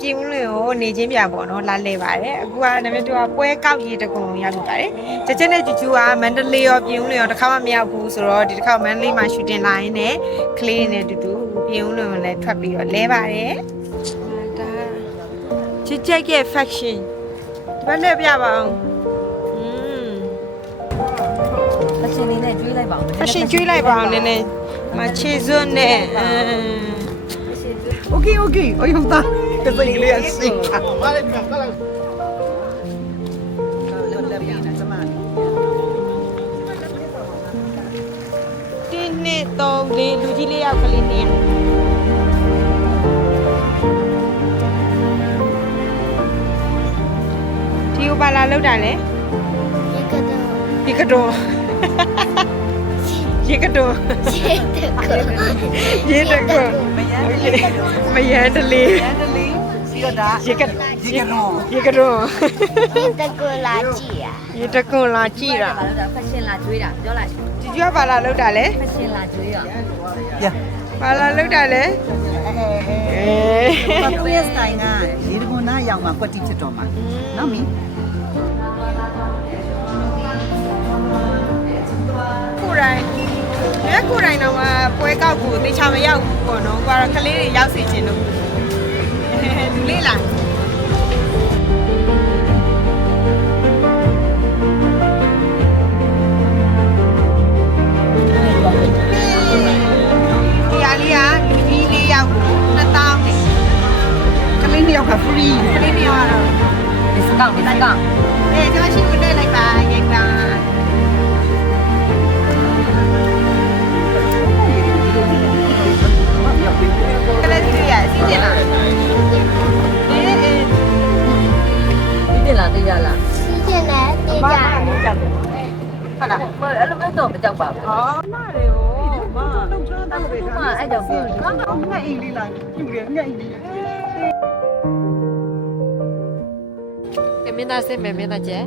ပြင်ဦးလွင်ကိုနေချင်းပြန်ပေါ့နော်လာလဲပါတယ်အခုကနမတူကပွဲကောက်ရေတကုံရောက်နေပါတယ်ချက်ချက်နဲ့ကျူကျူကမန္တလေးရောပြင်ဦးလွင်ရောတစ်ခါမှမရောက်ဘူးဆိုတော့ဒီတစ်ခါမန္တလေးမှာရှူတင်လာရင်းနဲ့ကလေးနဲ့တူတူပြင်ဦးလွင်ကိုလည်းထွက်ပြီးတော့လဲပါတယ်ဒါချစ်ချက်က fashion ဒီဘက်လဲပြပါအောင်fashion လေးနဲ့ကျွေးလိုက်ပါအောင် fashion ကျွေးလိုက်ပါအောင်နည်းနည်းမချေစွန်းနဲ့Okay, okay. Oh, yung ta. Kasi English sing. Tini tong li lu ji li yaw kali ni. Di ba la lau da le? Yekado. Yekado. Yekado. Mayandali. Yekado. Yekado la chi ra. fashion လာကျွေးတာပြောလိုက် Di ju ba la lau da le? fashion လာကျွေးရ Ba la lau da le? သူ့ရဲ့ style ကရေတခွန်နားရောက်မှာကွက်တိဖြစ်တော့မှာနော်မီကိုရိုင်းကိုရိုင်းတော့ပွဲကောက်ကိုတေချာမရောက်ဘူးပေါ့နော်။ကိုကတော့ကလေးတွေရောက်စီခြင်းလို့လူလေးလာဒီအားလေးကလူကြီးလေးရောက်2000နဲ့ကလေးနှစ်ယောက်က free ကလေးနှစ်ယောက်ကတော့ discount ကျွန်မရှိကိုတွေ့လိုက်ပါရိုက်ပါကလေးကြီးရစီးကြလားဒီလားတေးရလား ဘာမှမကြောက်ဘူးဟုတ်လား အဲ့လိုမျိုးတော့မကြောက်ပါဘူး ဟောနားတယ်ဟောမ လုံးချမ်းတာပဲ အဲ့ကြောင့်ပြော ငါအိမ်လေးလာယူရငါအိမ်လေး ကမင်းသားစင်မယ်မင်းသားကျဲ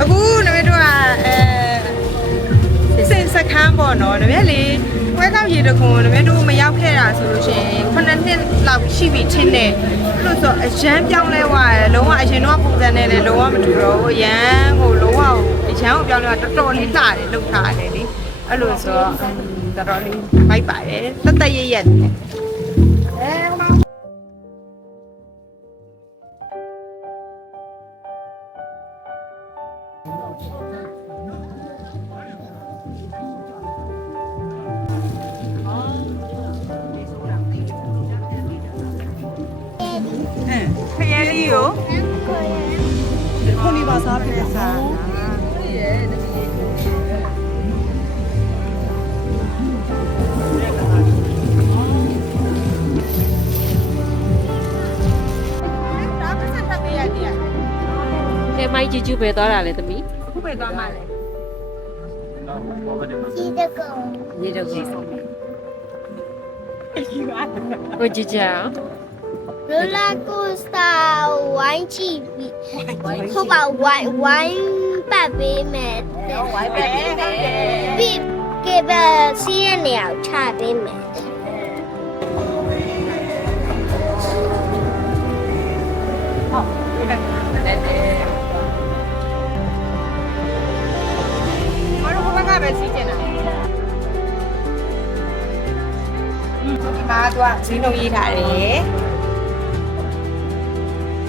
အခုနမတို့ကစင်စခန်းပေါ့နော်တကယ်လေပွဲကောက်ရေတခွန်တကယ်တို့မရောက်ခဲ့တာဆိုလို့ရှိရင်9နှစ်လောက်ရှိပြီထင်တယ်အဲ့လိုဆိုအရန်ပြောင်းလဲသွားတယ်လုံးဝအရင်တော့ပုံစံနဲ့လည်းလုံးဝမတူတော့ဘူးအရန်ကိုလုံးဝအရန်ကိုပြောင်းလဲတော်တော်လေးလှတယ်လှုပ်ထားတယ်လေအဲ့လိုဆိုတော့တော်တော်လေးမိုက်ပါတယ်တက်တက်ရရက်ခရမ်းလေးကို ခုနေပါစားပြစား ဒါပတ်စံတက်ပေးရတည်း အဲမိုက်ကြည့်ကြည့်ပဲသွားတာလေသမီး ခုပဲသွားမှလဲ ရေတော့ကြီးကိုကြည့်ကြအောင် roller coaster ဝိုင်းကြည့်ပြီဟုတ်ပါဝိုင်းပတ်ပေးမယ် ဝိုင်းပဲတယ် ပြီးကေဘစီးရနေအောင်ချပေးမယ် ဟုတ်တယ် ပဲစီးကျင်တာဒီမှာတော့ဈေးနှုန်းရေးထားတယ်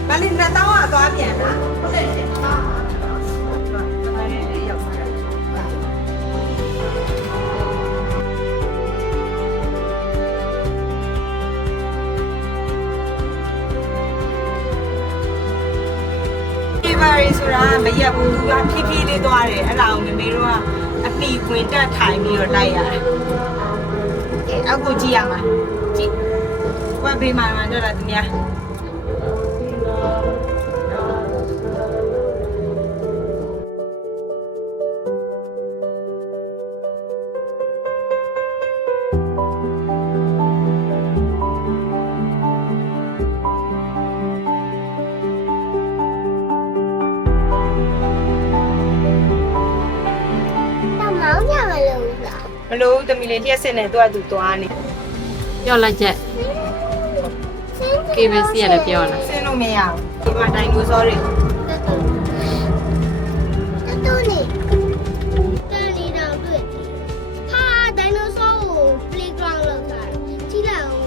မလေးနဲ့တောင်းအသွားပြန်လားဟုတ်တယ်ရှင်ပါရီဆိုတာမရက်ဘူးသူကဖြည်းဖြည်းလေးသွားတယ်အဲ့ဒါကိုမမေတို့ကအပီဝင်တက်ထိုင်ပြီးတော့လိုက်ရတယ်။အခုကြည့်ရမှာကြည့်ဝက်ဘေးမှာတော့လာတင်ရမလို့တမီလေးလျှက်စစ်နေတော့သူသွားနေ ပြောလိုက်ချက် KBC ရလည်းပြောလား ဆင်းလို့မရဘူးဒီမှာဒိုင်နိုဆောတွေ တူနေတန်နေတော့တွေ့ဟာဒိုင်နိုဆောကို playground လောက်ထားတယ်ကြည့်လိုက်အောင်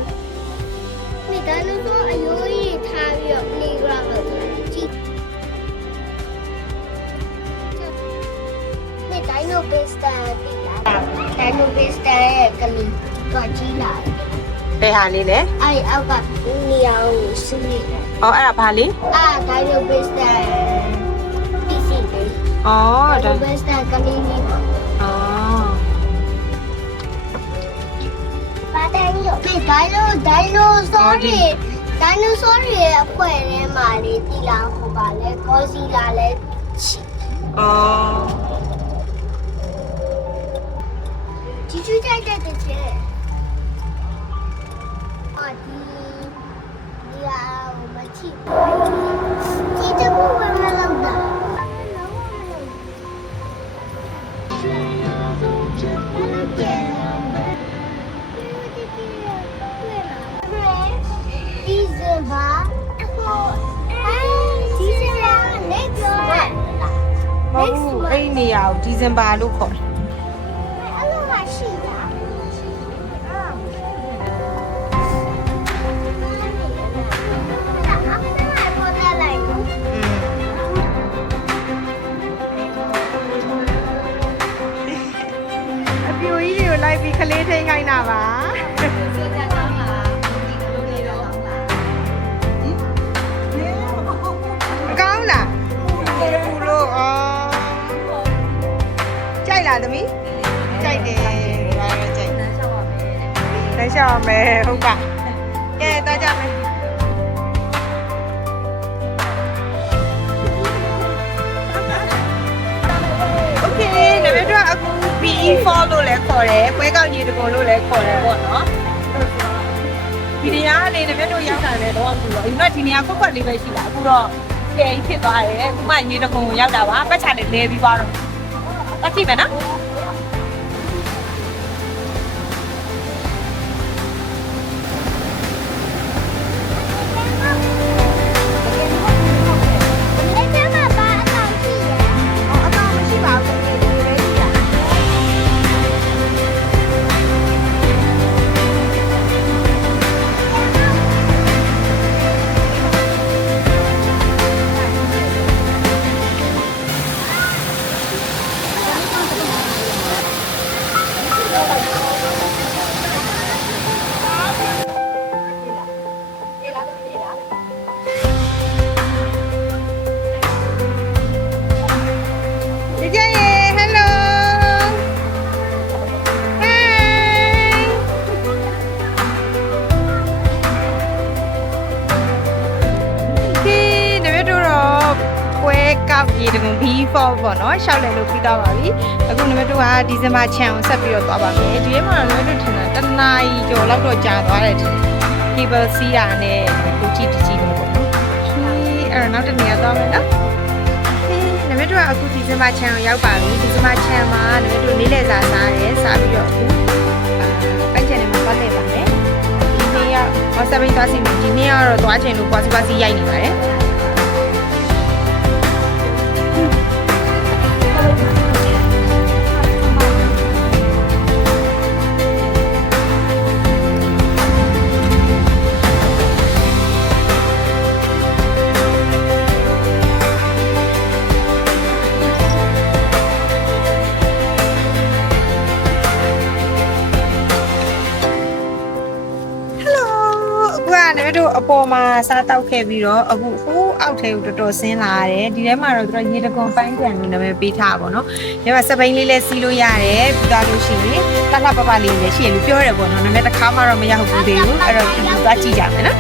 ဒီဒိုင်နိုဆောအယိုးကြီးထားပြီးတော့ playground လောက်ထားတယ်ကြည့်ဒီဒိုင်နိုဘေးစတန်ဒီလားဒိုင်နိုဘေးစတန်ရဲ့ကလေးကကြည့်လိုက် ဘယ်ဟာလေးလဲ အဲ့အောက်ကနေရာကိုစနေတယ် အော်အဲ့ဒါဘာလေး ဒိုင်နိုဘေးစတန်ဒီစီလေး အော်ဒါ ဘေးစတန်ကလေးလေးပေါ့ အော် ပါတိုင်လို့ဒီဒိုင်နိုဆောတွေရဲ့အဖွဲထဲမှာလေတီလာဟိုပါလဲကောစီလာလဲချီ အော် ချီချူကြိုက်တဲ့တဲ့ချေအော်ဒီဟာမချီချီတကူဝယ်မလောက်တာဒီဇင်ဘာnext one ဟုတ်ဘူးအဲ့ဒီနေရာကိုဒီဇင်ဘာလို့ခေါ်တယ် အဲ့လိုမှရှိတာပေါ်လာလိုက်ဘူး အပြိုကြီးတွေကိုလိုက်ပြီးခလေးထိန်ခိုင်းတာပါမကောင်းလားပူလို့အော်ကြိုက်လားသမီးကြိုက်တယ်ဘာလဲကြိုက်လမ်းလျှောက်ရမယ်ဟုတ်ပါကဲတော့ကြမယ်โอเคနမတို့အခု PE4 လို့လည်းခေါ်တယ်ပွဲကောက်ရေတကုံလို့လည်းခေါ်တယ်ပေါ့နော်ဒီနေရာကနေနမတို့ရောက်တာလည်းတော့အခုတော့ဒီမှာဒီနေရာကွက်ကွက်လေးပဲရှိတာအခုတော့ကဲဖြစ်သွားတယ်အခုမှရေတကုံကိုရောက်တာပါပတ်ချာလေးလဲပြီးသွားတော့တက်ကြည့်မယ်နော်ရေတကုံ B4 ပေါ့နော်ရှောက်တယ်လို့ပြီးသွားပါပြီအခုနမတို့ကဒီဇင်ဘာချန်ကိုဆက်ပြီးတော့သွားပါမယ်ဒီထဲမှာနမတို့ထင်တာတနာရီကျော်လောက်တော့ကြာသွားတယ်ထင်ကေဘယ်စီးတာနဲ့ကိုကြည့်တကြည့်နေပေါ့နော်အဲ့တော့နောက်တစ်နေရာသွားမယ်နော်နမတို့ကအခုဒီဇင်ဘာချန်ကိုရောက်ပါပြီဒီဇင်ဘာချန်မှာနမတို့နေ့လည်စာစားတယ်စားပြီးတော့အခုပိုက်ချန်နဲ့မှာသွားနေပါမယ်ဒီနေ့ကဝါဆပ်ဘိတ်သွားစီမယ်ဒီနေ့ကတော့သွားချင်လို့ပွားစီပွားစီရိုက်နေပါတယ် နင်တို့အပေါ်မှာစားတောက်ခဲ့ပြီးတော့အခုဟိုးအောက်ထဲကိုတော်တော်ဆင်းလာရတယ်ဒီထဲမှာတော့သူတို့ရေတကွန်ပိုင်းပြန်လို့နာမည်ပေးထားပါတော့ဒီမှာစပိန်လေးလည်းစီးလို့ရတယ်ပြီးသွားလို့ရှိရင်တတ်ပပလေးလည်းရှိရလို့ပြောရတယ်ပေါ့နော်နာမည်တစ်ခါမှတော့မရောက်ဘူးသေးဘူးအဲ့တော့ဒီသွားကြည့်ကြမယ်နော်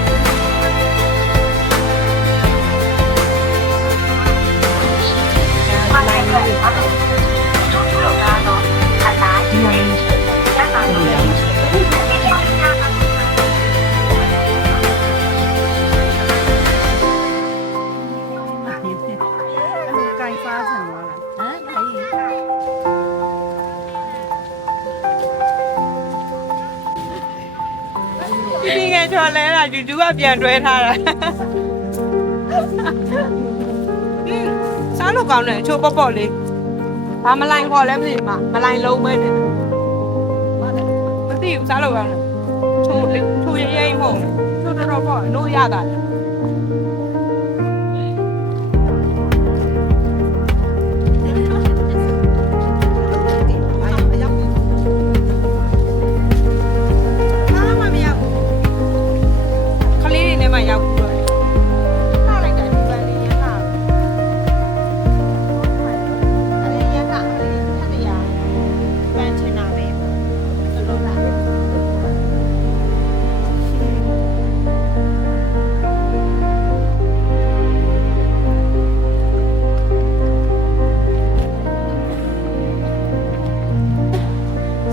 ဒီငယ်ချော်လဲတာဒူဒူကပြန်တွဲထားတာစားလို့ကောင်းတယ်အချိုးပေါ့ပေါ့လေးဘာမလိုင်းခေါ်လဲမသိဘူးမလိုင်းလုံးပဲတယ်မသိဘူးစားလို့ကောင်းတယ်ချိုးရိမ့်မဟုတ်ချိုးတော်ပေါ့လို့ရတာ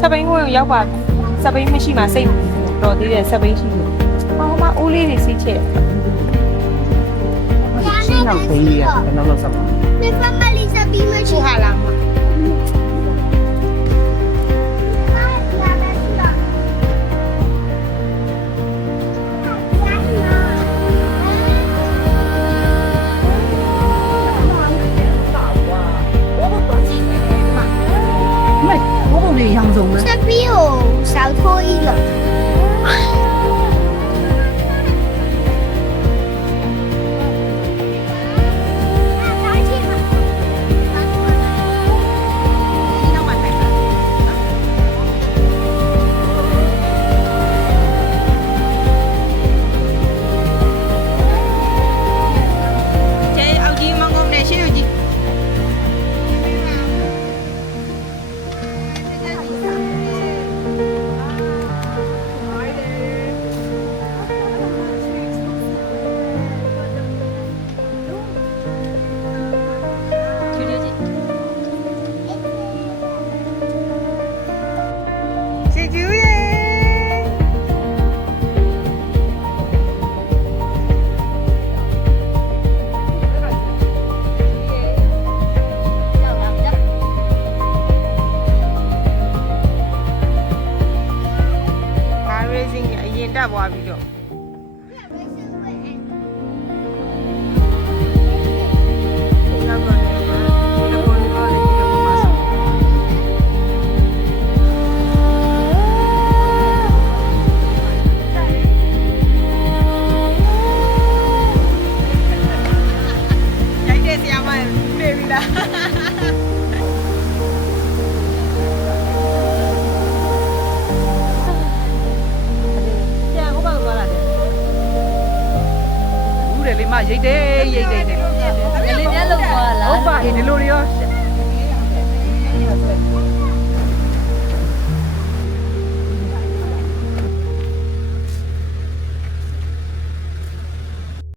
စပိန်ကိုရောက်ပါစပိန်မရှိမှစိတ်တော်သေးတယ်စပိန်ရှိလို့ဟောမှာအိုးလေးတွေစီးချက် ရှင်းတော့သိရဘယ်လိုလုပ်စမ်းမလဲ 你妈妈里下比没 ချူ 去。 ဟာလာမှာဘုံလေးရောင်စုံပဲ 这比我少脱衣了。 ကျဲအောက်ကြီးမငုံနဲ့ရှေ့ကိုကြည့်ချီကျူးရဲ့ကား racing ကအရင်တက်သွားပြီးတော့